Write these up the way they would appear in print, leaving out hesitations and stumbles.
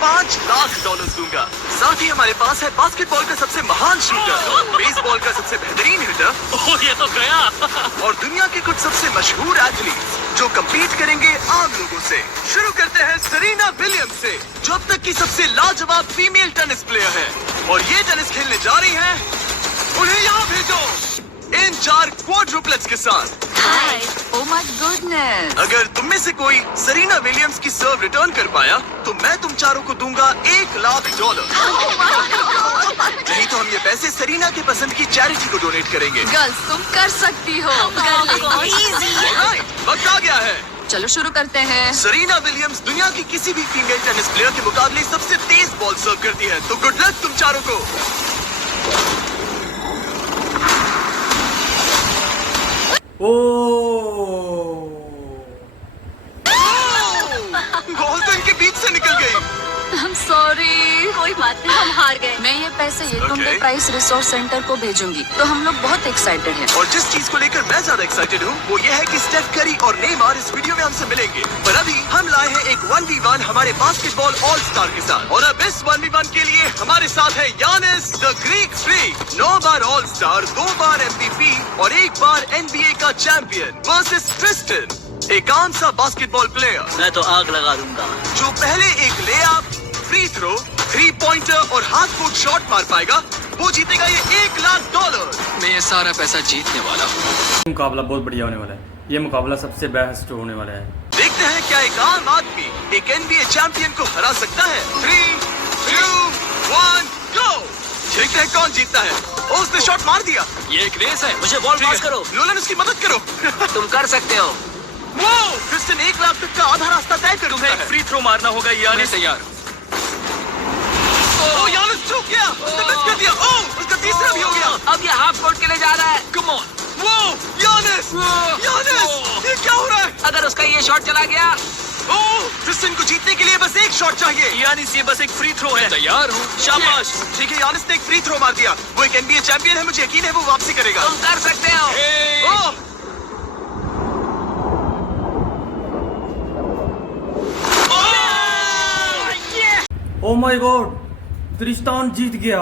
$5 लाख दूंगा। साथ ही हमारे पास है बास्केटबॉल का सबसे महान शूटर, बेसबॉल का सबसे बेहतरीन हिटर, ये तो गया। और दुनिया के कुछ सबसे मशहूर एथलीट्स जो कम्पीट करेंगे आम लोगों से। शुरू करते हैं सेरेना विलियम्स से, जो अब तक की सबसे लाजवाब फीमेल टेनिस प्लेयर है, और ये टेनिस खेलने जा रही हैं। उन्हें यहाँ भेजो इन 4 क्वाड्रुप्लेट्स के साथ। हाय, ओह माय गुडनेस। अगर तुम में से कोई सेरेना विलियम्स की सर्व रिटर्न कर पाया तो मैं तुम चारों को दूंगा $1 लाख। नहीं तो हम ये पैसे सेरेना के पसंद की चैरिटी को डोनेट करेंगे। गर्ल्स, तुम कर सकती हो। Alright, वक्त आ गया है। चलो शुरू करते हैं। सेरेना विलियम्स दुनिया की किसी भी फीमेल टेनिस प्लेयर के मुकाबले सबसे तेज बॉल सर्व करती है, तो गुड लक तुम चारों को। बॉल तो इनके बीच से निकल गई। I'm sorry। कोई बात नहीं, हम हार गए। मैं ये पैसे ये Okay. तुमने प्राइस रिसोर्स सेंटर को भेजूंगी, तो हम लोग बहुत एक्साइटेड हैं। और जिस चीज को लेकर मैं ज्यादा एक्साइटेड हूँ वो ये है कि स्टेफ करी और नेमार इस वीडियो में हमसे मिलेंगे। पर अभी हम लाए हैं एक 1v1 हमारे बास्केटबॉल ऑल स्टार के साथ, और अब इस 1v1 के लिए हमारे साथ है Yannis the Greek freak, 9 bar all star, 2 bar MVP और 1 बार NBA का चैंपियन, वर्सेस ट्रिस्टन, एक आम सा बास्केटबॉल प्लेयर मैं तो आग लगा दूंगा। जो पहले एक लेअप, फ्री थ्रो, 3 पॉइंटर और हाथ फुट शॉट मार पाएगा, वो जीतेगा ये $1 लाख। मैं ये सारा पैसा जीतने वाला हूँ। मुकाबला बहुत बढ़िया होने वाला है। ये मुकाबला सबसे बेस्ट होने वाला है। देखते हैं क्या एक आम आदमी एक NBA चैंपियन को हरा सकता है। 3, 2, 1, गो। देखते हैं कौन जीतता है। ओ, उसने शॉट मार दिया। ये एक रेस है, मुझे बॉल पास करो। नोलन उसकी मदद करो। तुम कर सकते हो। वो क्रिस्टन $1 लाख तक का आधा रास्ता तय कर तुम्हें एक फ्री थ्रो मारना होगा यानिस। तैयार। ओ, यानिस चूक गया। उसने मिस कर दिया। ओ, उसका तीसरा भी हो गया। अब ये हाफ कोर्ट के लिए जा रहा है। Come on. वो यानिस, यानिस, ये क्या हो रहा है? अगर उसका ये शॉट चला गया। ओ, क्रिस्टन को जीतने के लिए बस एक शॉट चाहिए। यानिस ये बस एक फ्री थ्रो है। तैयार हूँ। शाबाश। ठीक है, यानिस ने एक फ्री थ्रो मार दिया। वो एक NBA चैंपियन है, मुझे यकीन है वो वापसी करेगा। तुम कर सकते हो। ओ, ओ माय गॉड, त्रिस्तान जीत गया।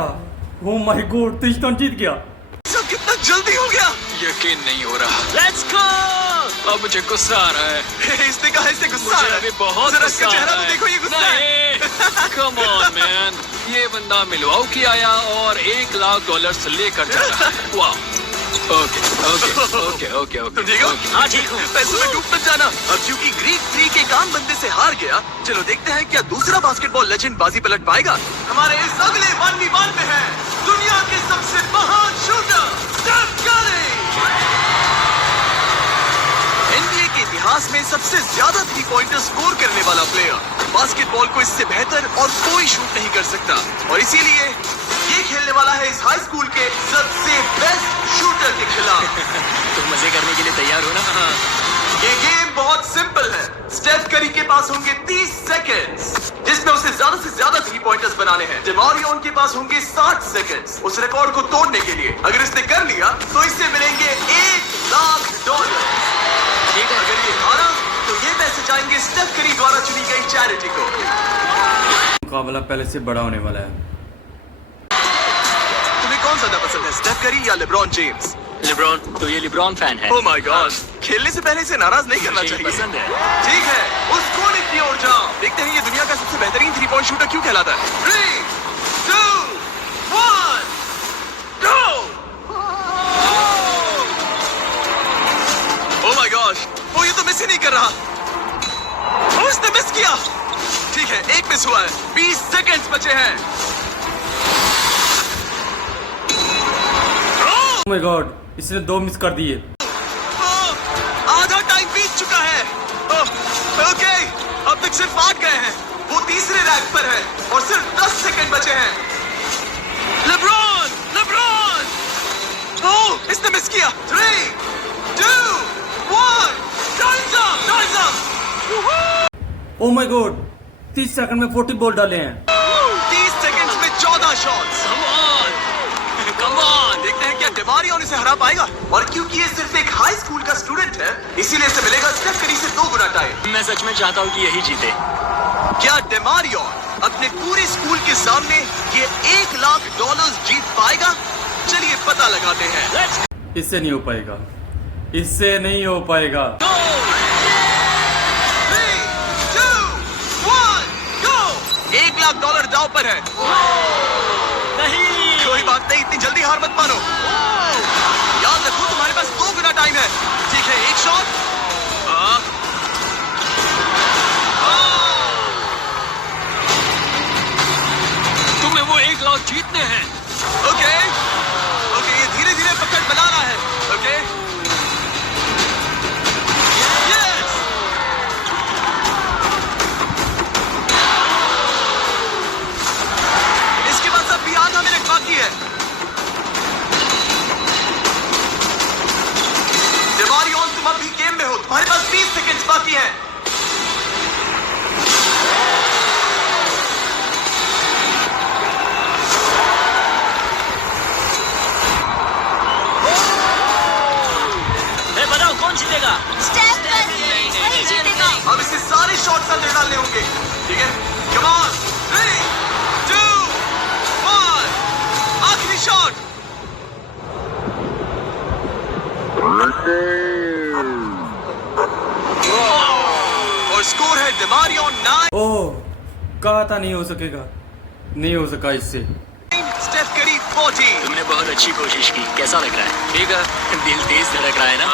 ओ माय गॉड, त्रिस्तान जीत गया। सब कितना जल्दी हो गया। यकीन नहीं हो रहा। Let's go. अब मुझे गुस्सा आ रहा है। इसने कहा इससे गुस्सा आ मुझे रहा अभी है। बहुत जरा गुस्सा इसका आ चेहरा रहा तो है। देखो, ये गुस्सा है। कम ऑन मैन, ये बंदा मिलवाउकी आया और $1 लाख लेकर जा रहा है। वाह। Okay okay okay okay okay. तुम ठीक हो? हाँ ठीक हूँ। पैसों में डूब मत जाना। अब क्योंकि ग्रीक फ्रीक एक आम बंदे से हार गया, चलो देखते हैं क्या दूसरा बास्केटबॉल लेजेंड बाजी पलट पाएगा। हमारे इस अगले 1v1 में है दुनिया के सबसे महान शूटर स्टेफ करी। NBA के इतिहास में सबसे ज्यादा 3 पॉइंटर स्कोर करने वाला प्लेयर। बास्केटबॉल को इससे बेहतर और कोई शूट नहीं कर सकता, और इसीलिए ये खेलने वाला है इस हाई स्कूल के सबसे बेस्ट शूटर के खिलाफ। तुम मजे करने के लिए तैयार हो ना? हाँ। ये गेम बहुत सिंपल है। स्टेफ करी के पास होंगे 30 सेकंड्स, जिसमें उसे ज्यादा से ज्यादा 3 पॉइंटर्स बनाने हैं। डेमारियन के पास होंगे 60 सेकंड्स उस रिकॉर्ड को तोड़ने के लिए। अगर इसने कर लिया तो इससे मिलेंगे $1 लाख। ठीक है। अगर ये हारा तो ये पैसे जाएंगे स्टेफ करी द्वारा चुनी गई चैरिटी को। मुकाबला पहले से बड़ा होने वाला है। तुम्हें कौन ज्यादा पसंद है, स्टेफ करी या लेब्रॉन जेम्स? लिब्रॉन। तो ये लिब्रॉन फैन है। ओह माय गॉड, खेलने से पहले इसे नाराज नहीं करना मुझे चाहिए। पसंद है। ठीक है, उस कोने की ओर जाओ। देखते हैं ये दुनिया का सबसे बेहतरीन 3 पॉइंट शूटर क्यों कहलाता है। 3, 2, 1, गो। ओह माय गॉश, वो ये तो मिस ही नहीं कर रहा। ओ, इसने मिस किया। ठीक है, एक मिस हुआ है। 20 सेकंड्स बचे हैं। ओ माय गॉड, इसने 2 मिस कर दिए। आधा टाइम बीत चुका है। ओके, अब तक सिर्फ 8 गए हैं। वो तीसरे रैंक पर है और सिर्फ 10 सेकंड बचे हैं। LeBron, LeBron! ओह, इसने मिस किया। 3, 2, 1, times up, times up. O my God, 30 second में 40 बॉल डाले हैं। 30 सेकंड्स में 14 शॉट्स। कम ऑन, देखते हैं क्या डेमारियन इसे हरा पाएगा। और क्योंकि ये सिर्फ एक हाई स्कूल का स्टूडेंट है, इसीलिए इसे मिलेगा स्टेफ करी से 2 गुना टाइम। मैं सच में चाहता हूँ कि यही जीते। क्या डेमारियन अब अपने पूरे स्कूल के सामने ये $1 लाख जीत पाएगा? चलिए पता लगाते हैं। इससे नहीं हो पाएगा, इससे नहीं हो पाएगा। 3, 2, 1, go! $1 लाख दांव पर है। नहीं, कोई बात नहीं, इतनी जल्दी हार मत मानो। याद रखो तुम्हारे पास 2 गुना टाइम है। ठीक है, एक शॉट। तुम्हें वो 1 लाख जीतने हैं। ओके, ये धीरे धीरे पकड़ बना रहा है। ओके, यस, इसके बाद अब भी आधा मिनट बाकी है। डेमारियन, तुम अब भी गेम में हो, तुम्हारे पास 20 सेकंड्स बाकी हैं। बताओ कौन जीतेगा? स्टेफ करी वही जीतेगा। अब इसे सारे शॉट्स अंदर डालने होंगे। ठीक है, कम ऑन, 3, 2, 1, आखिरी शॉट। और स्कोर है डेमारियन 9, ओह, कहा था नहीं हो सकेगा, नहीं हो सका इससे। स्टेफ करी 40। तुमने बहुत अच्छी कोशिश की। कैसा लग रहा है? ठीक है। दिल तेज धड़क रहा है ना?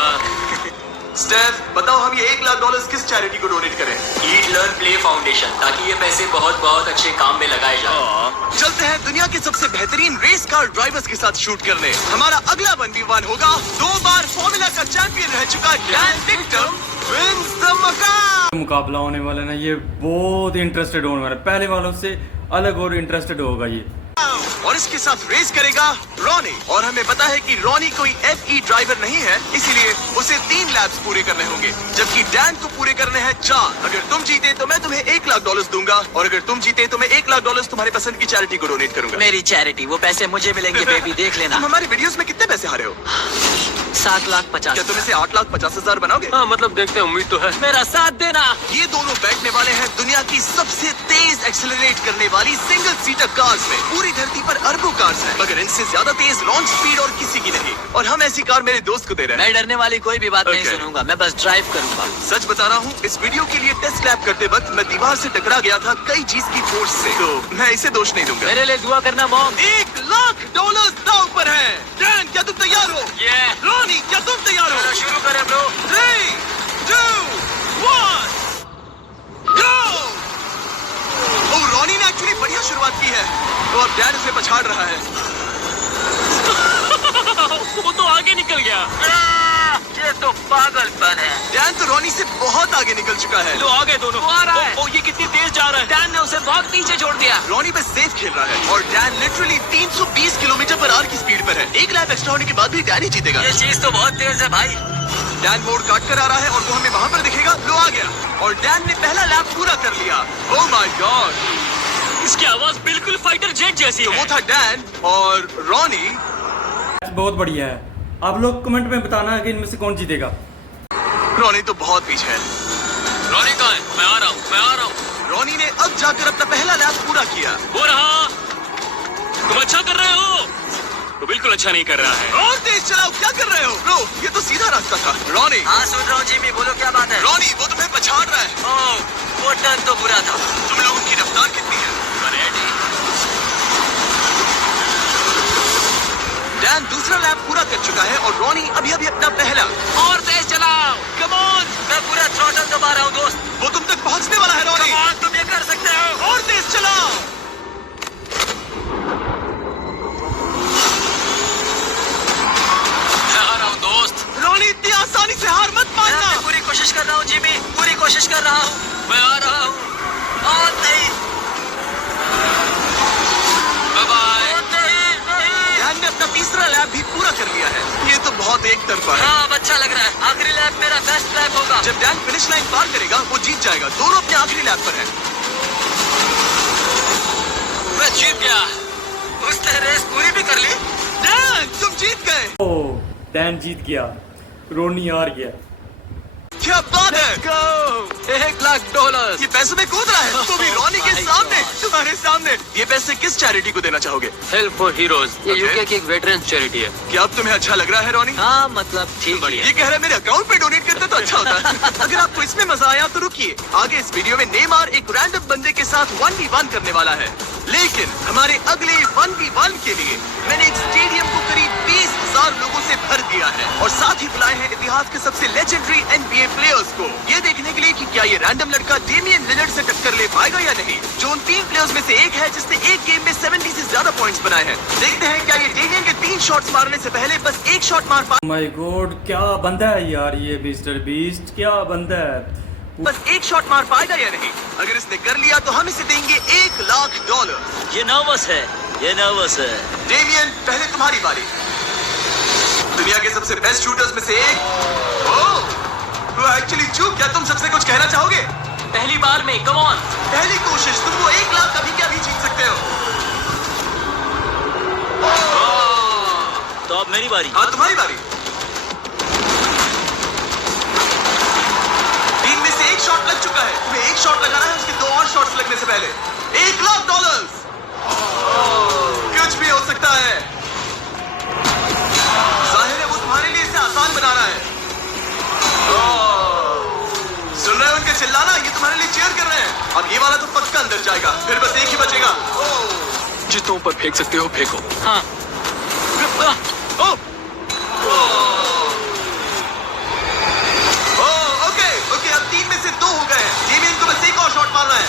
स्टेफ, बताओ हम ये $1 लाख किस चैरिटी को डोनेट करें? ईट लर्न प्ले फाउंडेशन, ताकि ये पैसे बहुत बहुत अच्छे काम में लगाए जाए। चलते हैं दुनिया के सबसे बेहतरीन रेस कार ड्राइवर्स के साथ शूट करने। हमारा अगला 1v1 होगा 2 बार फॉर्मूला का चैंपियन रह चुका डैन विक्टम विंस द मकाम। मुकाबला होने वाला ना, ये बहुत इंटरेस्टेड होने वाला है। पहले वालों से अलग और इंटरेस्टेड होगा ये। और इसके साथ रेस करेगा रॉनी। और हमें पता है कि रॉनी कोई FE ड्राइवर नहीं है, इसीलिए उसे 3 लैप्स पूरे करने होंगे, जबकि डैन को पूरे करने हैं 4। अगर तुम जीते तो मैं तुम्हें $1 लाख दूंगा, और अगर तुम जीते तो मैं $1 लाख तुम्हारी पसंद की चैरिटी को डोनेट करूंगा। मेरी चैरिटी, वो पैसे मुझे मिलेंगे बेबी, देख लेना। तुम हमारे वीडियोस में कितने पैसे हारे हो? 7,50,000। क्या तुम इसे $8,50,000 बनाओगे? हाँ, मतलब देखते हैं, उम्मीद तो है। मेरा साथ देना। ये दोनों बैठने वाले हैं दुनिया की सबसे तेज एक्सेलरेट करने वाली सिंगल सीटर कार्स में। पूरी धरती पर अरबों कार्स हैं, मगर इनसे ज्यादा तेज लॉन्च स्पीड और किसी की नहीं। और हम ऐसी कार मेरे दोस्त को दे रहे हैं। मैं डरने वाली कोई भी बात नहीं Okay. सुनूंगा, मैं बस ड्राइव करूंगा। सच बता रहा हूँ, इस वीडियो के लिए टेस्ट लैब करते वक्त मैं दीवार से टकरा गया था कई चीज की फोर्स से, तो मैं इसे दोष नहीं दूंगा। मेरे लिए दुआ करना मॉम। $1 लाख दांव पर है। डैन, क्या तुम तैयार हो? रॉनी, क्या तुम तैयार हो? शुरू करें ब्रो। 3, 2, 1, go! ओह, रॉनी ने एक्चुअली बढ़िया शुरुआत की है, तो अब डैन उसे पछाड़ रहा है। वो तो आगे निकल गया। ये तो पागलपन है। डैन तो रॉनी से बहुत आगे निकल चुका है। लो आगे दोनों। वो आ रहा है। ओ, ये कितनी तेज जा रहा है। डैन ने उसे बहुत पीछे छोड़ दिया। रॉनी बस सेफ खेल रहा है, और डैन लिटरली 320 किलोमीटर/आवर की स्पीड पर है। 1 लैप एक्स्ट्रा होने के बाद भी डैन ही जीतेगा। ये चीज तो बहुत तेज है भाई। डैन मोड़ काट कर आ रहा है, और वो हमें वहाँ पर दिखेगा। लो आ गया, और डैन ने पहला लैप पूरा कर लिया। ओह माय गॉड, इसकी आवाज बिल्कुल फाइटर जेट जैसी तो है। वो था डैन, और रॉनी। बहुत बढ़िया है। आप लोग कमेंट में बताना कि इनमें से कौन जीतेगा। रॉनी तो बहुत पीछे है। रॉनी कहाँ है? मैं आ रहा हूँ। रॉनी ने अब जाकर अपना पहला लैप पूरा किया। हो रहा। तुम अच्छा कर रहे हो। तो बिल्कुल अच्छा नहीं कर रहा है। और तेज चलाओ, क्या कर रहे हो? ब्रो, ये तो सीधा रास्ता था। रॉनी, हाँ सुन रहा हूँ जिमी, बोलो क्या बात है। रॉनी, वो तुम्हें पछाड़ रहा है। ओह, वो टर्न तो बुरा था। तुम लोगों की रफ्तार कितनी है? डैन दूसरा लैप पूरा कर चुका है, और रॉनी अभी अपना पहला। और तेज चलाओ। कम ऑन, मैं पूरा थ्रॉटल दबा रहा हूँ दोस्त। वो तुम तक पहुंचने वाला है रॉनी। Come on, तुम ये कर सकते हो। और तेज चलाओ। मैं आ रहा हूँ दोस्त। रॉनी, इतनी आसानी से हार मत मैं मानना। अपनी पूरी कोशिश कर रहा हूँ जिमी, पूरी कोशिश कर रहा हूँ। मैं आ रहा हूँ। और नहीं, बाय बाय। और नहीं। डैन ने अपना तीसरा लैप भी पूरा कर लिया है। ये तो बहुत एक तरफा है। हाँ, अब अच्छा लग रहा है। आखिरी लैप मेरा बेस्ट लैप होगा। जब डैन फिनिश लाइन पार करेगा, वो जीत जाएगा। दोनों अपने आखिरी लैप पर हैं। मैं जीत गया। उसने रेस पूरी भी कर ली। डैन, तुम जीत गए। ओह, डैन जीत गया, रोनी हार गया। क्या बात है? Go! $1 लाख। ये पैसों में कूद रहा है, तो भी रॉनी के my सामने। God. तुम्हारे मिनट, ये पैसे किस चैरिटी को देना चाहोगे? हेल्प फॉर हीरोज, ये Okay. यूके की एक वेटरन्स चैरिटी है। क्या अब तुम्हें अच्छा लग रहा है रॉनी? हाँ मतलब ठीक बढ़िया। ये कह रहा है मेरे अकाउंट पे डोनेट करते तो अच्छा होता। अगर आपको इसमें मजा आया तो रुकिए, आगे इस वीडियो में नेमार एक रैंडम बंदे के साथ 1v1 करने वाला है। लेकिन हमारे अगले 1v1 के लिए मैंने एक स्टेडियम को करीब 20,000 लोगों से भर दिया है और साथ ही बुलाए हैं इतिहास के सबसे लेजेंडरी NBA प्लेयर्स को, ये देखने के लिए कि क्या ये रैंडम लड़का डेमियन लिलर्ड से टक्कर ले पाएगा या नहीं, जो उन 3 प्लेयर्स में से एक है जिसने एक गेम में 70 से ज्यादा पॉइंट्स बनाए हैं। देखते हैं क्या ये डेमियन के 3 शॉट्स मारने से पहले बस एक शॉट मार पाए। माय गॉड, क्या बंदा है यार ये मिस्टर बीस्ट, क्या बंदा है। बस एक शॉट मार पाएगा या नहीं। अगर इसने कर लिया तो हम इसे देंगे $1,00,000। ये नर्वस है, ये नर्वस है। डेमियन, पहले तुम्हारी बारी। दुनिया के सबसे बेस्ट शूटर्स में से एक। ओह, तो एक्चुअली चूक, क्या तुम सबसे कुछ कहना चाहोगे? पहली बार में, कम ऑन। पहली कोशिश, तुमको $1,00,000 कभी क्या भी जीत सकते हो। तो अब मेरी बारी। हाँ, तुम्हारी बारी। टीम में से एक शॉट लग चुका है, तुम्हें एक शॉट लगाना है उसके 2 और शॉट्स लगने से पहले। $1,00,000। कुछ भी हो सकता है। जाहिर है वो तुम्हारे लिए इसे आसान बना रहा है। सुन रहे हो उनके चिल्लाना? ये तुम्हारे लिए चीयर कर रहे हैं। अब ये वाला तो पक्का अंदर जाएगा, फिर बस एक ही बचेगा। जितने ऊपर फेंक सकते हो फेंको। हाँ। ओके, अब 3 में से 2 हो गए हैं। डेमियन को बस एक और शॉट मारना है।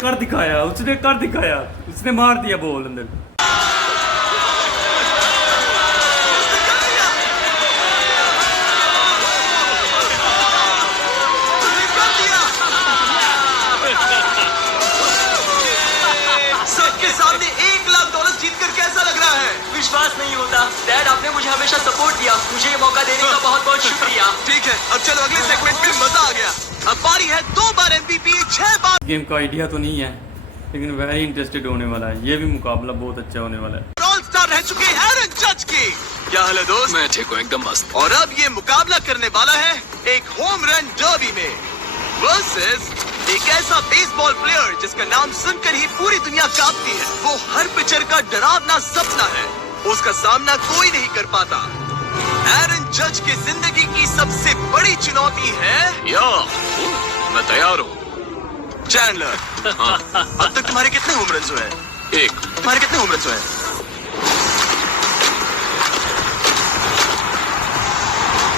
कर दिखाया उसने, कर दिखाया उसने, मार दिया बॉल अंदर। सबके सामने $1,00,000 जीतकर कैसा लग रहा है? विश्वास नहीं होता। डैड, आपने मुझे हमेशा सपोर्ट दिया, मुझे ये मौका देने का बहुत बहुत शुक्रिया। ठीक है, अब चलो अगले सेगमेंट में मजा आ गया। अब बारी है 2 बार MVP, 6 बार गेम का आइडिया तो नहीं है लेकिन वेरी इंटरेस्टेड होने वाला है। ये भी मुकाबला बहुत अच्छा होने वाला है। ऑल स्टार रह चुके हैं एरन जज की। क्या हाल है दोस्त? मैं ठीक हूँ, एकदम मस्त। और अब ये मुकाबला करने वाला है एक होम रन डर्बी में वर्सेस एक ऐसा बेसबॉल प्लेयर जिसका नाम सुनकर ही पूरी दुनिया कांपती है। वो हर पिचर का डरावना सपना है, उसका सामना कोई नहीं कर पाता। एरन जज की जिंदगी की सबसे बड़ी चुनौती है मैं तैयार हूँ। चैंडलर। अब तक तुम्हारे कितने होम रन्स हुए हैं? 1। तुम्हारे कितने होम रन्स हुए हैं?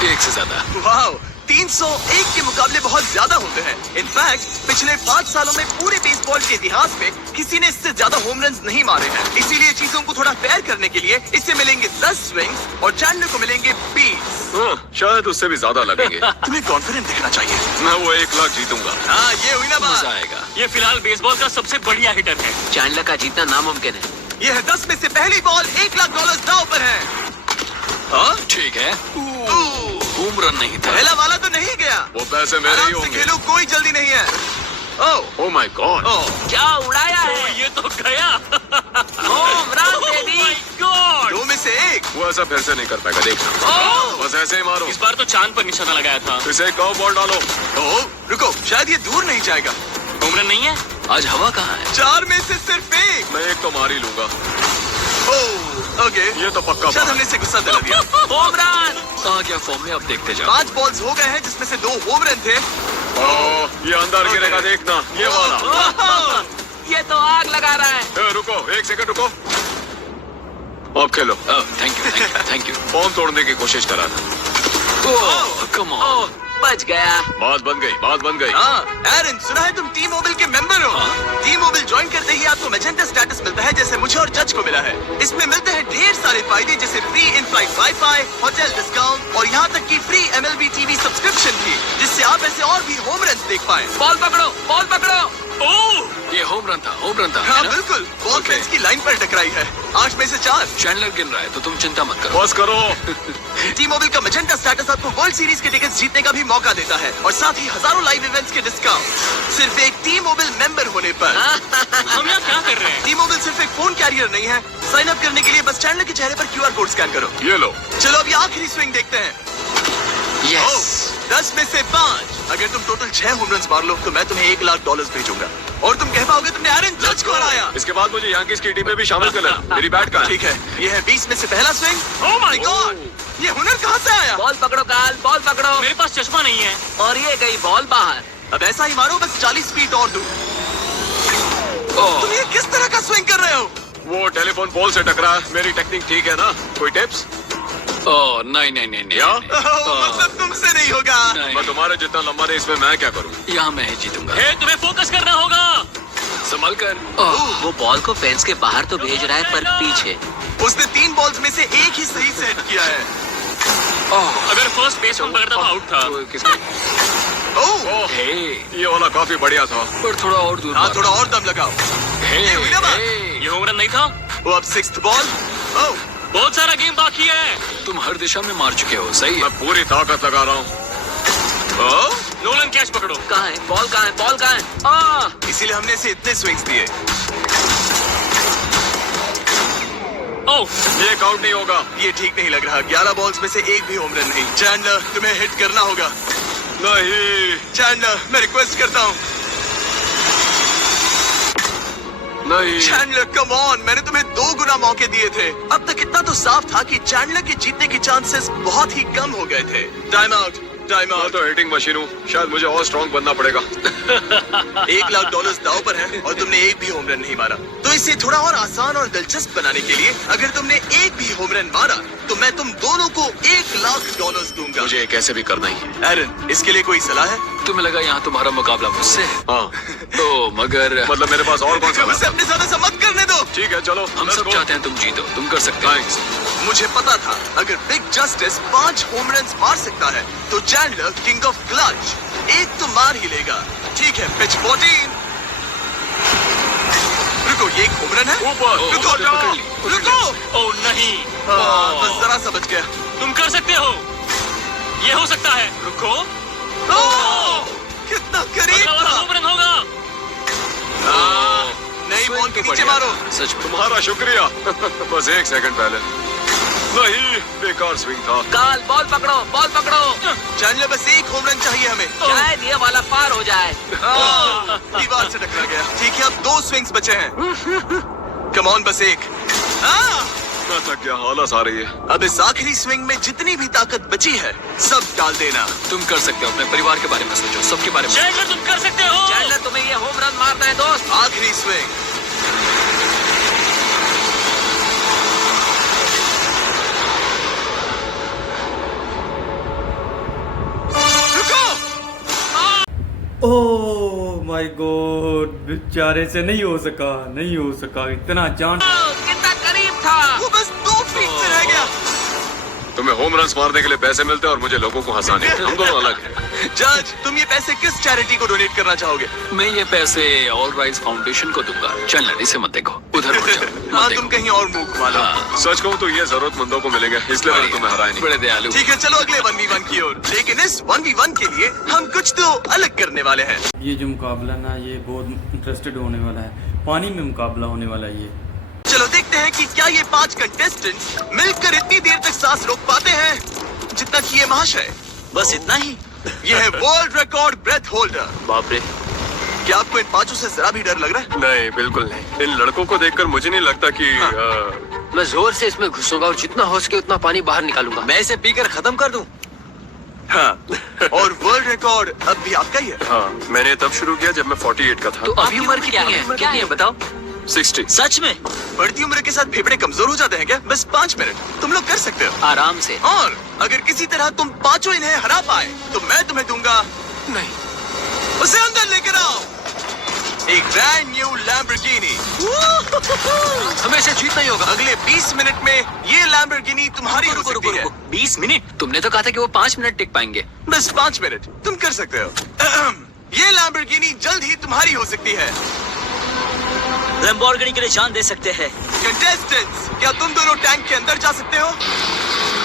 1 से ज्यादा। वाह, 301 के मुकाबले बहुत ज्यादा होते हैं। इनफैक्ट पिछले 5 सालों में पूरे बेसबॉल के इतिहास में किसी ने इससे ज्यादा होम रन्स नहीं मारे हैं। इसीलिए चीजों को थोड़ा फेयर करने के लिए इससे मिलेंगे 10 स्विंग्स और चैंडलर को मिलेंगे 20। शायद उससे भी ज्यादा लगेंगे। तुम्हें कॉन्फिडेंट दिखना चाहिए। मैं वो $1,00,000 जीतूंगा। हाँ, ये हुई ना बात। मजा आएगा। ये फिलहाल बेसबॉल का सबसे बढ़िया हिटर है। चैंडलर का जीतना नामुमकिन है। ये है 10 में से पहली बॉल, $1,00,000 दांव पर है। हाँ? ठीक है। होम रन नहीं था। पहला वाला तो नहीं गया। वो पैसे मेरे ही आराम से होंगे। खेलो, कोई जल्दी नहीं है। ओह, ओह माय गॉड। क्या उड़ाया है? ये तो गया। Home run baby. गॉड। 2 में से 1। वो ऐसा फिर से नहीं कर पाएगा, देखना। बस ऐसे ही मारो। इस बार तो चांद पर निशाना लगाया था। इसे कर्व बॉल डालो। ओह, रुको, शायद ये दूर नहीं जाएगा। होम रन नहीं है? आज हवा कहाँ है? 4 में से सिर्फ 1। मैं एक तो मार ही लूंगा। ओह, ओके। ये तो पक्का शायद बात। हमने इसे गुस्सा दिला दिया। Home run. कहाँ क्या फॉर्म में, अब देखते जाओ। 5 बॉल्स हो गए हैं जिसमें से 2 होम रन थे। ये अंदर गिरेगा, देखना। ये वाला। ये तो आग लगा रहा है। रुको, 1 सेकंड रुको। अब खेलो। Thank you, thank you, thank you. Form तोड़ने की कोशिश करा था। Come on. बच गया। बात बन गई, बात बन गई। हाँ, एरन, सुना है तुम टी मोबाइल के मेंबर हो। टी मोबाइल ज्वाइन करते ही आपको मैजेंटा स्टेटस मिलता है, जैसे मुझे और जज को मिला है। इसमें मिलते हैं ढेर सारे फायदे, जैसे free in flight wifi, hotel discount और यहाँ तक की फ्री MLB TV सब्सक्रिप्शन भी, जिससे आप ऐसे और भी होम रन देख पाए। बॉल पकड़ो, बॉल पकड़ो। ये होम रन था हाँ है ना? बिल्कुल, बॉल Okay. फेंस की लाइन पर टकराई है। 8 में से 4। चैंडलर गिन रहा है तो तुम चिंता मत करो। बस करो। टी मोबाइल का मैजेंटा स्टेटस आपको वर्ल्ड सीरीज के टिकट्स जीतने का भी मौका देता है और साथ ही हजारों लाइव इवेंट्स के डिस्काउंट सिर्फ एक टी मोबाइल मेंबर होने पर। हम यहाँ क्या कर रहे हैं? टी मोबाइल सिर्फ एक फोन कैरियर नहीं है। साइन अप करने के लिए बस चैनल के चेहरे पर QR कोड स्कैन करो। ये लो। चलो अब ये आखिरी स्विंग देखते हैं। यस 10 में से 5। अगर तुम टोटल 6 होम रन मार लो तो मैं तुम्हें $1 लाख भेजूंगा और तुम कह पाओगे तुमने एरन जज को हराया। इसके बाद मुझे यांकीज की टीम में भी शामिल कर लेना। मेरी बैट का ठीक है, ये है 20 में से पहला स्विंग। Oh my गॉड, ये हुनर कहाँ से आया? बॉल पकड़ो काल, बॉल पकड़ो। मेरे पास चश्मा नहीं है। और ये गई बॉल बाहर। अब ऐसा ही मारो, बस 40 फीट और दूर। तुम ये किस तरह का स्विंग कर रहे हो? वो टेलीफोन पोल से टकरा। मेरी टेक्निक ठीक है ना? कोई टिप्स? ओह नहीं क्या? मतलब तुमसे नहीं होगा। मैं तुम्हारे जितना लंबा नहीं, इसमें मैं क्या करूँ? यहाँ मैं ही जीतूंगा। हे, तुम्हें फोकस करना होगा। संभल कर। वो बॉल को फेंस के बाहर तो भेज रहा है पर पीछे। उसने 3 बॉल्स में से एक ही सही से हिट किया है। अगर फर्स्ट बेसमैन पकड़ता तो आउट था। ओह, हे ये वाला काफी बढ़िया था। पर थोड़ा और दूर हाँ मारो। थोड़ा और दम लगाओ। हे ये हुई ना बात? ये होम रन नहीं था। वो अब 6th बॉल। ओह, बहुत सारा गेम बाकी है। तुम हर दिशा में मार चुके हो, सही है। मैं पूरी ताकत लगा रहा हूँ। नोलन कैच पकड़ो। कहाँ है बॉल, कहाँ है बॉल, कहाँ है? इसीलिए हमने इसे इतने स्विंग्स दिए। ओह, ये काउंट नहीं होगा। ये ठीक नहीं लग रहा। 11 बॉल्स में से एक भी होम रन नहीं। चैंडलर, तुम्हें हिट करना होगा। नहीं चैंडलर, मैं रिक्वेस्ट करता हूँ। नहीं। चैंडलर कम ऑन, मैंने तुम्हें 2 गुना मौके दिए थे। अब तक इतना तो साफ था कि चैंडलर के जीतने के चांसेस बहुत ही कम हो गए थे। टाइम आउट, टाइम मैं आउट। तो हिटिंग मशीन हूँ। शायद मुझे और स्ट्रॉन्ग बनना पड़ेगा। $1 लाख दांव पर है और तुमने एक भी होम रन नहीं मारा। तो इसे थोड़ा और आसान और दिलचस्प बनाने के लिए अगर तुमने एक भी होम रन मारा तो मैं तुम दोनों को $1 लाख दूंगा। मुझे कैसे भी करना ही है। एरन, इसके लिए कोई सलाह है? तुम्हें लगा यहाँ तुम्हारा मुकाबला मुझसे है? हाँ, तो मगर मतलब मेरे पास और कौन सा उसे अपने ज्यादा से मत करने दो। ठीक है चलो। हम let's सब go। चाहते हैं तुम जीतो, तुम कर सकते हो। Thanks। मुझे पता था अगर बिग जस्टिस 5 होम रन मार सकता है तो चैंडलर किंग ऑफ क्लच एक तो मार ही लेगा। ठीक है, पिच 14। रुको, ये एक होम रन है? ऊपर। रुको, पकड़ ली, पकड़ ली। रुको। ओह नहीं। हाँ, बस जरा सा बच गया। तुम कर सकते हो। ये हो सकता है। रुको। ओह, कितना करीब अगला वाला था। होम रन होगा। नई Swing बॉल तो के नीचे बढ़िया मारो। था, सच में। तुम्हारा शुक्रिया। बस 1 सेकंड पहले। नहीं, बेकार स्विंग था। काल, बॉल पकड़ो, बॉल पकड़ो। चैंडलर, बस एक होम रन चाहिए हमें। शायद ये वाला पार हो जाए। दीवार से टकरा गया। ठीक है, अब 2 स्विंग्स बचे हैं। कम ऑन, बस एक। मैं थक गया, आलस आ रही है। अब इस आखिरी स्विंग में जितनी भी ताकत बची है सब डाल देना। तुम कर सकते हो। अपने परिवार के बारे में सोचो, सबके बारे में सोचो। चैंडलर, तुम कर सकते हो। चैंडलर, तुम्हें ये होम रन मारना है दोस्त। आखिरी स्विंग। ओह माय गॉड, बेचारे से नहीं हो सका, इतना जान। कितना करीब था। वो बस 2 फीट से रह गया। तुम्हें होम रन मारने के लिए पैसे मिलते हैं और मुझे लोगों को हंसाने। हम दोनों अलग हैं। जज, तुम ये पैसे किस चैरिटी को डोनेट करना चाहोगे? मैं ये पैसे ऑल राइज फाउंडेशन को दूंगा। चैंडलर, इसे मत देखो, उधर हो जाओ, मत हाँ, देखो। तुम कहीं और मुंह घुमा लो। हाँ, सच कहूँ तो ये जरूरतमंदों को मिलेंगे, इसलिए मैंने तुम्हें हराया नहीं। बड़े दयालु। ठीक है, चलो अगले 1v1 की ओर। लेकिन इस 1v1 के लिए हम कुछ तो अलग करने वाले हैं। ये जो मुकाबला ना, ये बहुत इंटरेस्टेड होने वाला है। पानी में मुकाबला होने वाला है ये। चलो देखते हैं कि क्या ये 5 कंटेस्टेंट्स मिलकर इतनी देर तक सांस रोक पाते हैं जितना कि ये महाशय। बस इतना ही। ये है वर्ल्ड रिकॉर्ड ब्रेथ होल्डर। बाप रे। क्या आपको इन 5 से जरा भी डर लग रहा है? नहीं, बिल्कुल नहीं। इन लड़कों को देखकर मुझे नहीं लगता कि मैं जोर से इसमें घुसूंगा और जितना हो सके उतना पानी बाहर निकालूंगा। मैं इसे पीकर खत्म कर दूं। हाँ, और वर्ल्ड रिकॉर्ड अब भी आपका ही है। हाँ, मैंने तब शुरू किया जब मैं 48 का था। तो अभी उम्र कितनी है? कितनी है बताओ? 60। सच में? बढ़ती उम्र के साथ फेफड़े कमजोर हो जाते हैं क्या? बस 5 मिनट तुम लोग कर सकते हो। आराम से। और अगर किसी तरह तुम 5 इन्हें हरा पाए तो मैं तुम्हें दूंगा। नहीं, उसे अंदर लेकर आओ। एक ब्रांड न्यू लैम्बोर्गिनी। हमें इसे जीतना ही होगा। अगले 20 मिनट में ये लैम्बोर्गिनी तुम्हारी हो रुको, सकती रुको, है। रुको। 20 मिनट? तुमने तो कहा था कि वो 5 मिनट टिक पाएंगे। बस 5 मिनट तुम कर सकते हो। ये लैम्बोर्गिनी जल्द ही तुम्हारी हो सकती है। लैम्बोर्गिनी के लिए जान दे सकते हैं। कंटेस्टेंट्स, क्या तुम दोनों टैंक के अंदर जा सकते हो?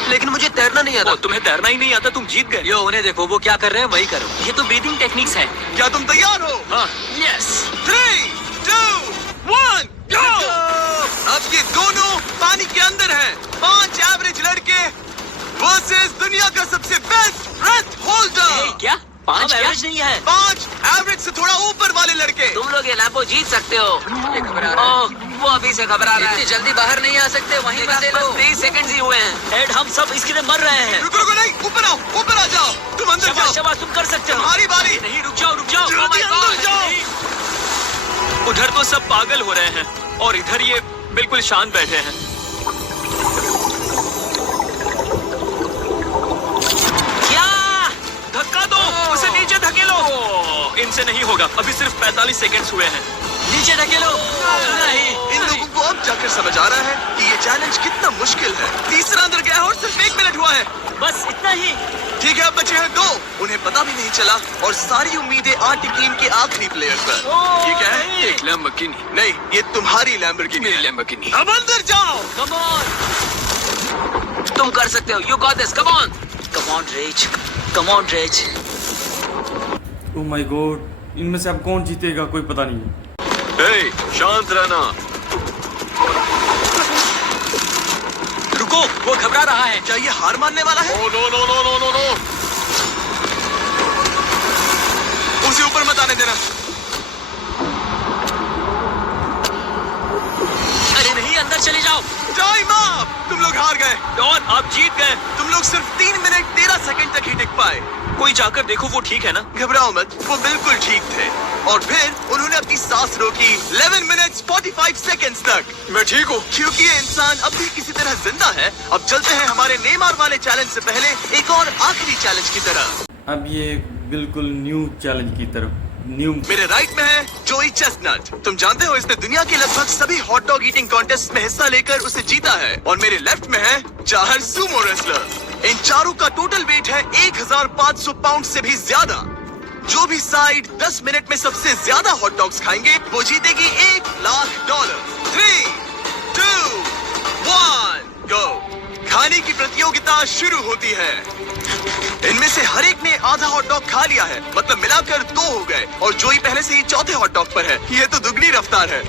लेकिन मुझे तैरना नहीं आता। तुम्हें तैरना ही नहीं आता, तुम जीत गए। यो उन्हें देखो, वो क्या कर रहे हैं वही करो। ये तो ब्रीदिंग टेक्निक्स है। क्या तुम तैयार हो? हाँ। यस। 3, 2, 1, go! अब ये दोनों पानी के अंदर हैं। 5 एवरेज लड़के वर्सेस दुनिया का सबसे बेस्ट ब्रेथ होल्डर। क्या 5 एवरेज नहीं है? 5 एवरेज से थोड़ा ऊपर वाले लड़के। तुम लोग ये लैम्बो जीत सकते हो। वो अभी से घबरा रहा है। इतनी जल्दी बाहर नहीं आ सकते, वहीं फंसे लो। 3 सेकंड्स ही हुए हैं। एड, हम सब इसके लिए मर रहे हैं। रुको रुको, नहीं, ऊपर आओ, ऊपर आ जाओ। तुम अंदर शाबाश जाओ, शाबाश, तुम कर सकते हो। तुम्हारी बारी। नहीं, रुक जाओ रुक जाओ। जल्दी अंदर जाओ। उधर तो सब पागल हो रहे हैं और इधर ये बिल्कुल शांत बैठे हैं। क्या? धक्का दो, उसे नीचे धकेलो। इनसे नहीं होगा, अभी सिर्फ 45 सेकंड्स हुए हैं। नीचे ढकेलो। नहीं। इन लोगों को अब जाकर समझ आ रहा है कि ये चैलेंज कितना मुश्किल है। तीसरा अंदर गया है और सिर्फ 1 मिनट हुआ है। बस इतना ही। ठीक है, अब बचे हैं 2। उन्हें पता भी नहीं चला और सारी उम्मीदें आ टीम के आखिरी प्लेयर पर। ये क्या है? एक लैम्बोर्गिनी। नहीं, ये तुम्हारी लैम्बोर्गिनी मेरी है। लैम्बोर्गिनी। अब अंदर जाओ। Come on. तुम कर सकते हो। You got this, come on. Come on rage. Come on rage. Oh my God, इनमें से अब कौन जीतेगा कोई पता नहीं है। ए, शांत रहना। रुको, वो घबरा रहा है। क्या ये हार मानने वाला है? Oh no no no no no no. उसे ऊपर मत आने देना। अरे नहीं, अंदर चले जाओ। Time up. तुम लोग हार गए। डॉन, आप जीत गए। तुम लोग सिर्फ 3 मिनट 13 सेकंड तक ही टिक पाए। कोई जाकर देखो, वो ठीक है ना? घबराओ मत, वो बिल्कुल ठीक थे। और फिर उन्होंने अपनी सांस रोकी 11 मिनट्स 45 सेकंड्स तक। मैं ठीक हूँ। क्योंकि ये इंसान अब भी किसी तरह जिंदा है। अब चलते हैं हमारे नेमार वाले चैलेंज से पहले एक और आखिरी चैलेंज की तरफ। अब ये बिल्कुल न्यू चैलेंज की तरफ। न्यू मेरे राइट में है जोई चेस्टनट। तुम जानते हो इसने दुनिया के लगभग सभी हॉट डॉग ईटिंग कॉन्टेस्ट में हिस्सा लेकर उसे जीता है। और मेरे लेफ्ट में है 4 सुमो रेसलर। इन चारों का टोटल वेट है 1500 पाउंड से भी ज्यादा। जो भी साइड 10 मिनट में सबसे ज्यादा हॉट डॉग्स खाएंगे वो जीतेगी $1,00,000। 3, 2, 1, गो। खाने की प्रतियोगिता शुरू होती है। इनमें से हर एक ने आधा हॉट डॉग खा लिया है, मतलब मिलाकर 2 हो गए। और जोई पहले से ही चौथे हॉट डॉग पर है। ये तो दुगनी रफ्तार है।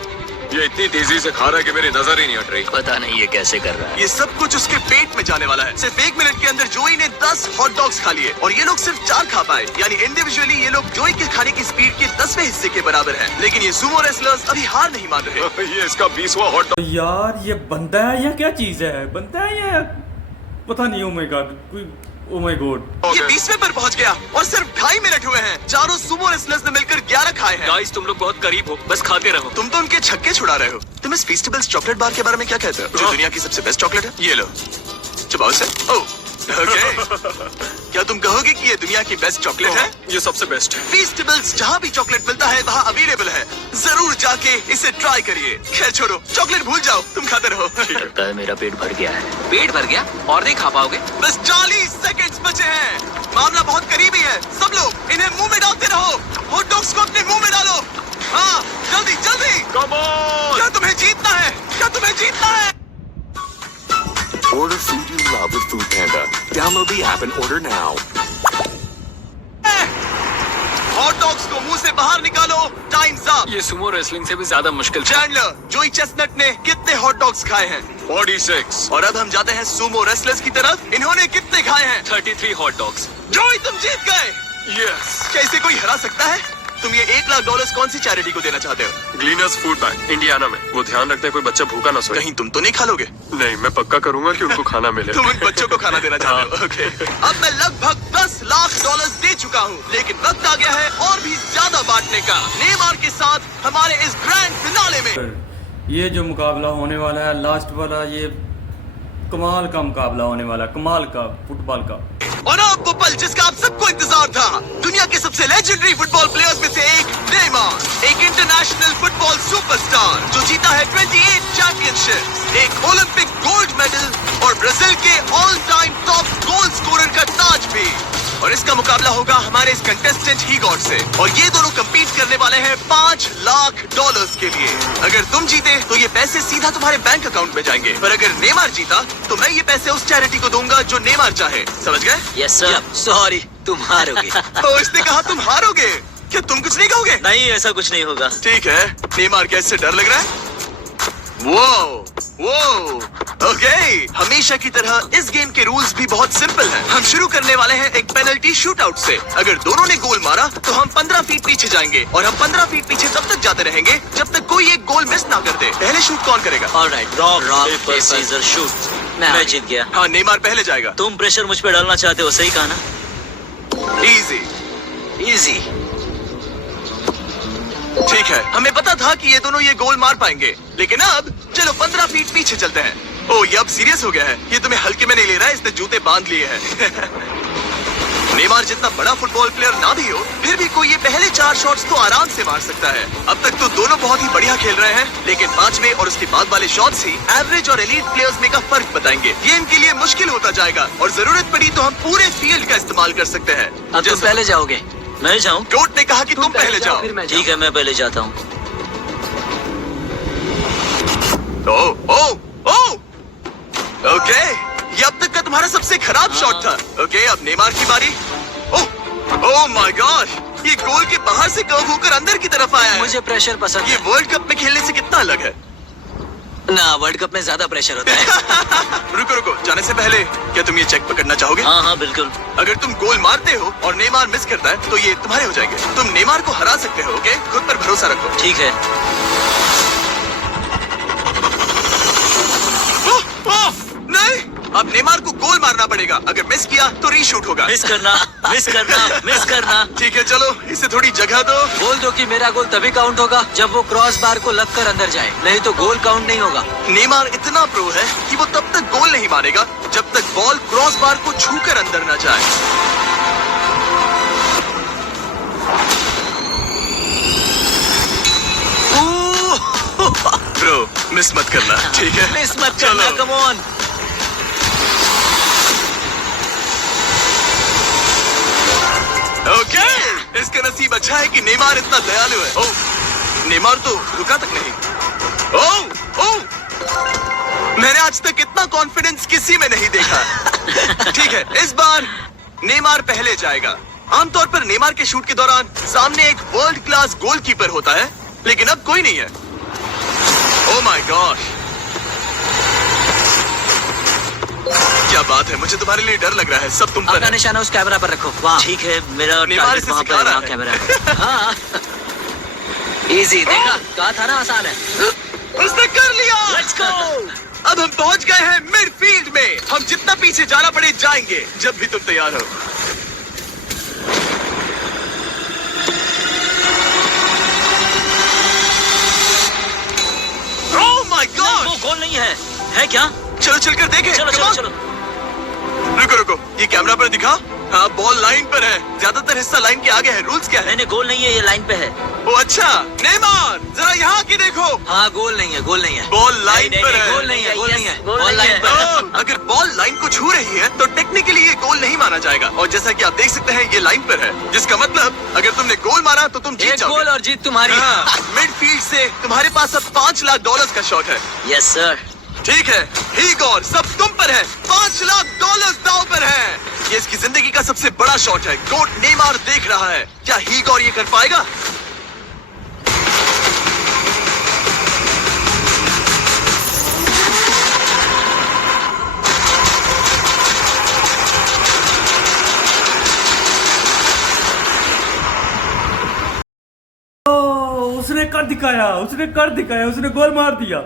ये इतनी तेजी से खा रहा है कि मेरी नजर ही नहीं हट रही। पता नहीं ये कैसे कर रहा है। ये सब कुछ उसके पेट में जाने वाला है। सिर्फ 1 मिनट के अंदर जोई ने 10 हॉट डॉग्स खा लिए और ये लोग सिर्फ 4 खा पाए। यानी इंडिविजुअली ये लोग जोई के खाने की स्पीड के 10वें हिस्से के बराबर हैं। लेकिन ये सुमो रेसलर्स अभी हार नहीं मान रहे। ये इसका 20वां हॉट डॉग। यार ये बंदा है या क्या चीज है? बंदा है या पता नहीं। ओ my God, O my God. ये 20वें पर पहुंच गया और सिर्फ 2.5 मिनट हुए हैं। चारों सुमो रेसलर्स ने मिलकर 11 खाए हैं। गाइस, तुम लोग बहुत करीब हो, बस खाते रहो। तुम तो उनके छक्के छुड़ा रहे हो। तुम इस फेस्टिवल्स चॉकलेट बार के बारे में क्या कहते हो? जो दुनिया की सबसे बेस्ट चॉकलेट है? ये लो, चबाओ इसे। ओह, ओके। क्या तुम कहोगे कि ये दुनिया की बेस्ट चॉकलेट है? ये सबसे बेस्ट है। फेस्टिवल्स जहाँ भी चॉकलेट मिलता है वहाँ अवेलेबल है। जरूर जाके इसे ट्राई करिए। खैर छोड़ो, चॉकलेट भूल जाओ, तुम खाते रहो। लगता है मेरा पेट भर गया है। पेट भर गया और नहीं खा पाओगे? बस 40 सेकंड्स बचे हैं। मामला बहुत करीबी है। सब लोग इन्हें मुंह में डालते रहो। हॉट डॉग्स को अपने मुंह में डालो। हाँ, जल्दी जल्दी। Come on. क्या तुम्हें जीतना है? क्या तुम्हें जीतना है? Order food you love with Food Panda. Download the app and order now. Hot dogs को मुंह से बाहर निकालो। Times up. ये सुमो रेसलिंग से भी ज्यादा मुश्किल था। चैंडलर, जोई चेस्टनट ने कितने हॉट डॉग्स खाए हैं? 46। और अब हम जाते हैं सुमो रेसलर्स की तरफ। इन्होंने कितने खाए हैं? 33 हॉट डॉग्स। जोई, तुम जीत गए। यस। क्या इसे कोई हरा सकता है? तुम ये $1,00,000 कौन सी चैरिटी को देना चाहते हो? ग्लीनर्स फूड बैंक, इंडियाना में। वो ध्यान रखते हैं कोई बच्चा भूखा ना सोए। कहीं तुम तो नहीं खा लोगे? नहीं, मैं पक्का करूंगा कि उनको खाना मिले। तुम उन बच्चों को खाना देना चाहते हो? ओके। अब मैं लगभग $10,00,000 दे चुका हूँ, लेकिन वक्त आ गया है और भी ज्यादा बांटने का। नेमार के साथ हमारे इस ग्रैंड फिनाले में ये जो मुकाबला होने वाला है लास्ट वाला, ये कमाल का मुकाबला होने वाला, कमाल का फुटबॉल का। और अब वो पल जिसका आप सबको इंतजार था। दुनिया के सबसे लेजेंडरी फुटबॉल प्लेयर्स में से एक नेमार, एक इंटरनेशनल फुटबॉल सुपरस्टार जो जीता है 28 चैंपियनशिप्स, एक ओलंपिक गोल्ड मेडल और ब्राजील के all time top goal scorer का ताज भी। और इसका मुकाबला होगा हमारे इस कंटेस्टेंट ही गॉड से, और ये दोनों compete करने वाले हैं $5 लाख के लिए। अगर तुम जीते तो ये पैसे सीधा तुम्हारे बैंक अकाउंट में जाएंगे, पर अगर नेमार जीता तो मैं ये पैसे उस चैरिटी को दूंगा जो नेमार चाहे। समझ गए? Yes sir. सॉरी, तुम हारोगे। तो इसने कहा तुम हारोगे। क्या तुम कुछ नहीं कहोगे? नहीं, ऐसा कुछ नहीं होगा। ठीक है, नेमार क्या इससे डर लग रहा है? वो ओके, हमेशा की तरह इस गेम के रूल्स भी बहुत सिंपल हैं। हम शुरू करने वाले हैं एक पेनल्टी शूटआउट से। अगर दोनों ने गोल मारा तो हम 15 फीट पीछे जाएंगे, और हम 15 फीट पीछे तब तक जाते रहेंगे जब तक कोई एक गोल मिस ना कर दे। पहले शूट कौन करेगा? Alright, rock paper scissor shoot. मैं जीत गया। हाँ, नेमार पहले जाएगा। तुम प्रेशर मुझ पे डालना चाहते हो, सही कहा ना? इजी। ठीक है, हमें पता था कि ये दोनों ये गोल मार पाएंगे, लेकिन अब चलो 15 फीट पीछे चलते हैं। ओ, ये अब सीरियस हो गया है। ये तुम्हें हल्के में नहीं ले रहा है, इसने जूते बांध लिए हैं। नेमार जितना बड़ा फुटबॉल प्लेयर ना भी हो, फिर भी कोई ये पहले 4 शॉट्स तो आराम से मार सकता है। अब तक तो दोनों बहुत ही बढ़िया खेल रहे हैं, लेकिन 5वें और उसके बाद वाले शॉट्स ही एवरेज और एलीट प्लेयर्स में का फर्क बताएंगे। ये इनके लिए मुश्किल होता जाएगा, और जरूरत पड़ी तो हम पूरे फील्ड का इस्तेमाल कर सकते हैं। अब तुम पहले जाओगे? मैं जाऊं? कोर्ट ने कहा कि तुम पहले जाओ। ठीक है, मैं पहले जाता हूँ। ओके, ये अब तक का तुम्हारा सबसे खराब शॉट था। ओके, अब नेमार की बारी। ओह माय गॉड, ये गोल के बाहर से कर्व होकर अंदर की तरफ आया है। मुझे प्रेशर पसंद ये है। वर्ल्ड कप में खेलने से कितना अलग है? ना, वर्ल्ड कप में ज्यादा प्रेशर होता है। रुको, जाने से पहले क्या तुम ये चेक पकड़ना चाहोगे? हाँ, बिल्कुल। अगर तुम गोल मारते हो और नेमार मिस करता है तो ये तुम्हारे हो जाएंगे। तुम नेमार को हरा सकते हो। ओके, खुद पर भरोसा रखो। ठीक है। नहीं, अब नेमार को गोल मारना पड़ेगा। अगर मिस किया तो रीशूट होगा। मिस करना। ठीक है, चलो इसे थोड़ी जगह दो। बोल दो कि मेरा गोल तभी काउंट होगा जब वो क्रॉस बार को लगकर अंदर जाए, नहीं तो गोल काउंट नहीं होगा। नेमार इतना प्रो है कि वो तब तक गोल नहीं मारेगा जब तक बॉल क्रॉस बार को छूकर अंदर न जाए। ब्रो, मिस मत करना, ठीक है? मिस मत करना, कम ऑन। ओके, इसका नसीब अच्छा है कि नेमार इतना दयालु है। ओह, नेमार तो रुका तक नहीं। ओह, मैंने आज तक इतना कॉन्फिडेंस किसी में नहीं देखा। ठीक है, इस बार नेमार पहले जाएगा। आमतौर पर नेमार के शूट के दौरान सामने एक वर्ल्ड क्लास गोलकीपर होता है, लेकिन अब कोई नहीं है। ओह माय गॉड, क्या बात है। मुझे तुम्हारे लिए डर लग रहा है। सब तुम पर अपना है। निशाना उस कैमरा पर रखो। वाह, ठीक है, मेरा नेमार टारगेट इसे वहाँ सिखा पर रहा वहाँ है। कैमरा है। हाँ, इजी। देखा, कहा था ना आसान है। उसने कर लिया। Let's go. अब हम पहुंच गए हैं मिडफील्ड में। हम जितना पीछे जाना पड़े जाएंगे, जब भी तुम तैयार हो। ओह माय गॉड, वो गोल नहीं है क्या? चलो चलकर देखें। चलो Come चलो on। चलो। रुको, ये कैमरा पर दिखा। हाँ, बॉल लाइन पर है। ज्यादातर हिस्सा लाइन के आगे है। रूल्स क्या है? नहीं, गोल नहीं है, ये लाइन पे है। ओ अच्छा, नेमार जरा यहाँ की देखो। हाँ, गोल नहीं है। बॉल लाइन पर है। गोल नहीं है। बॉल लाइन पर है। तो अगर बॉल लाइन को छू रही है तो टेक्निकली ये गोल नहीं माना जाएगा, और जैसा कि आप देख सकते हैं ये लाइन पर है, जिसका मतलब अगर तुमने गोल मारा तो तुम जीत एक जाओगे। गोल और जीत तुम्हारी। मिडफील्ड से तुम्हारे पास अब $5 लाख का शॉट है। Yes sir. ठीक है, हीगोर, सब तुम पर है। $5 लाख दांव पर है। ये इसकी जिंदगी का सबसे बड़ा शॉट है। गोट नेमार देख रहा है। क्या हीगोर ये कर पाएगा? उसने कर दिखाया, उसने गोल मार दिया।